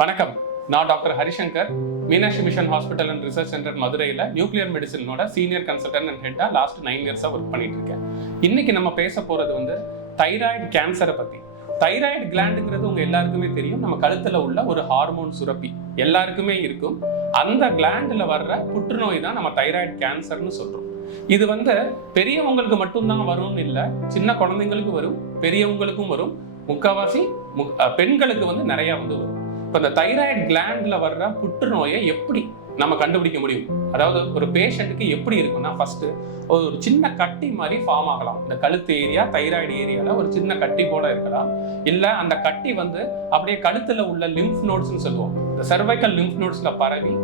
வணக்கம். நான் doctor Harishankar. Meenakshi mission hospital and research centre மதுரையில் நியூக்ளியர் மெடிசனோட சீனியர் கன்சல்டன்ட் அண்ட் ஹெட்டாக லாஸ்ட் நைன் இயர்ஸாக ஒர்க் பண்ணிட்டு இருக்கேன் இன்னைக்கு நம்ம பேச போகிறது வந்து தைராய்டு கேன்சரை பற்றி தைராய்டு கிளாண்டுங்கிறது உங்க எல்லாருக்குமே தெரியும். நம்ம கழுத்துல உள்ள ஒரு ஹார்மோன் சுரப்பி எல்லாருக்குமே இருக்கும். அந்த கிளாண்டில் வர்ற புற்றுநோய் தான் நம்ம தைராய்டு கேன்சர்னு சொல்றோம். இது வந்து பெரியவங்களுக்கு மட்டும்தான் வரும்னு இல்லை சின்ன குழந்தைங்களுக்கு வரும் பெரியவங்களுக்கும் வரும். முக்காவாசி மு- பெண்களுக்கு வந்து நிறைய வந்து வரும். இப்போ இந்த தைராய்டு கிளாண்ட்ல வர்ற புற்றுநோயை எப்படி நம்ம கண்டுபிடிக்க முடியும்? அதாவது ஒரு பேஷண்ட்டுக்கு எப்படி இருக்கும்னா ஃபர்ஸ்ட் ஒரு சின்ன கட்டி மாதிரி ஃபார்ம் ஆகலாம். இந்த கழுத்து ஏரியா தைராய்டு ஏரியாவில் ஒரு சின்ன கட்டி போல இருக்கலாம். இல்லை அந்த கட்டி வந்து அப்படியே கழுத்தில் உள்ள லிம்ஃப் நோட்ஸ்னு சொல்லுவோம். இந்த சர்வைக்கல் லிம்ஃப் நோட்ஸில் பரவி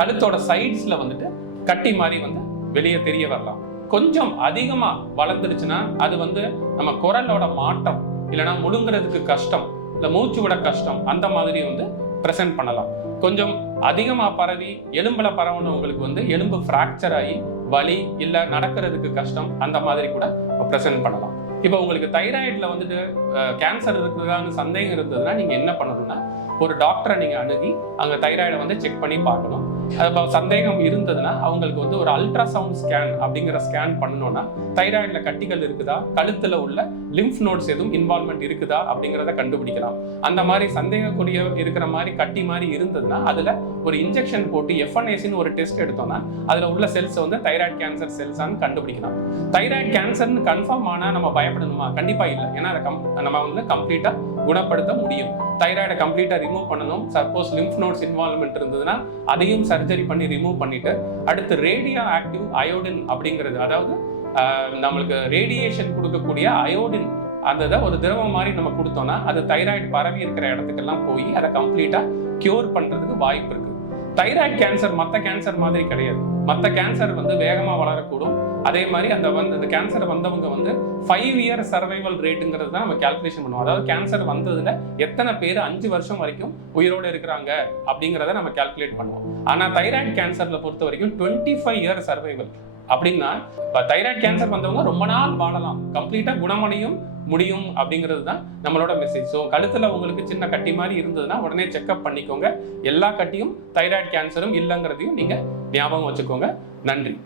கழுத்தோட சைட்ஸ்ல வந்துட்டு கட்டி மாதிரி வந்து வெளியே தெரிய வரலாம். கொஞ்சம் அதிகமாக வளர்ந்துருச்சுன்னா அது வந்து நம்ம குரலோட மாற்றம் இல்லைன்னா முழுங்குறதுக்கு கஷ்டம் இல்லை மூச்சு விட கஷ்டம் அந்த மாதிரி வந்து ப்ரெசென்ட் பண்ணலாம். கொஞ்சம் அதிகமாக பரவி எலும்பில் பரவுனவங்களுக்கு வந்து எலும்பு ஃப்ராக்சர் ஆகி வலி இல்லை நடக்கிறதுக்கு கஷ்டம் அந்த மாதிரி கூட ப்ரெசென்ட் பண்ணலாம். இப்போ உங்களுக்கு தைராய்டில் வந்துட்டு கேன்சர் இருக்குதான்னு சந்தேகம் இருந்ததுன்னா நீங்கள் என்ன பண்ணணும்னா ஒரு டாக்டரை நீங்கள் அணுகி அங்கே தைராய்டை வந்து செக் பண்ணி பார்க்கணும். இப்போ சந்தேகம் இருந்ததுன்னா அவங்களுக்கு வந்து ஒரு அல்ட்ராசவுண்ட் ஸ்கேன் அப்படிங்கிற ஸ்கேன் பண்ணணும்னா தைராய்டில் கட்டிகள் இருக்குதா? கழுத்தில் உள்ள லிம்ஃப் நோட்ஸ் எதுவும் இன்வால்மெண்ட் இருக்குதா? அப்படிங்கிறத கண்டுபிடிக்கலாம். அந்த மாதிரி சந்தேகக்கூடிய இருக்கிற மாதிரி கட்டி மாதிரி இருந்ததுன்னா அதில் ஒரு இன்ஜெக்ஷன் போட்டு எஃப்என்ஏசின்னு ஒரு டெஸ்ட் எடுத்தோம்னா அதில் உள்ள செல்ஸ் வந்து தைராய்டு கேன்சர் செல்ஸான்னு கண்டுபிடிக்கலாம். தைராய்டு கேன்சர்னு கன்ஃபார்ம் ஆனா நம்ம பயப்படணுமா? கண்டிப்பாக இல்லை. ஏன்னா அதை கம் நம்ம வந்து கம்ப்ளீட்டாக குணப்படுத்த முடியும். தைராய்டை கம்ப்ளீட்டாக ரிமூவ் பண்ணணும். சப்போஸ் லிம்ஃப் நோட்ஸ் இன்வால்மெண்ட் இருந்ததுன்னா அதையும் சர்ஜரி பண்ணி ரிமூவ் பண்ணிட்டு அடுத்து ரேடியோ ஆக்டிவ் அயோடின் அப்படிங்கிறது அதாவது நம்மளுக்கு ரேடியேஷன் கொடுக்கக்கூடிய அயோடின் அந்த இதை ஒரு திரவம் மாதிரி நம்ம கொடுத்தோம்னா அது தைராய்டு பரவி இருக்கிற இடத்துக்கெல்லாம் போய் அதை கம்ப்ளீட்டாக கியூர் பண்ணுறதுக்கு வாய்ப்பு இருக்குது தைராய்டு கேன்சர் மற்ற கேன்சர் மாதிரி கிடையாது. மற்ற கேன்சர் வந்து வேகமாக வளரக்கூடும். அதே மாதிரி அந்த வந்து அந்த கேன்சர் வந்தவங்க வந்து ஃபைவ் இயர் சர்வைவல் ரேட்டுங்கிறது தான் நம்ம கால்குலேஷன் பண்ணுவோம். அதாவது கேன்சர் வந்ததுல எத்தனை பேர் அஞ்சு வருஷம் வரைக்கும் உயிரோடு இருக்கிறாங்க அப்படிங்கிறத நம்ம கால்குலேட் பண்ணுவோம். ஆனால் தைராய்டு கேன்சரில் பொறுத்த வரைக்கும் டுவெண்ட்டி ஃபைவ் இயர் சர்வைவல் அப்படின்னா இப்போ தைராய்டு கேன்சர் வந்தவங்க ரொம்ப நாள் வாழலாம். கம்ப்ளீட்டாக குணமடையும் முடியும் அப்படிங்கிறது தான் நம்மளோட மெசேஜ் ஸோ கழுத்தில் உங்களுக்கு சின்ன கட்டி மாதிரி இருந்ததுன்னா உடனே செக்அப் பண்ணிக்கோங்க. எல்லா கட்டியும் தைராய்டு கேன்சரும் இல்லைங்கிறதையும் நீங்கள் ஞாபகம் வச்சுக்கோங்க. நன்றி.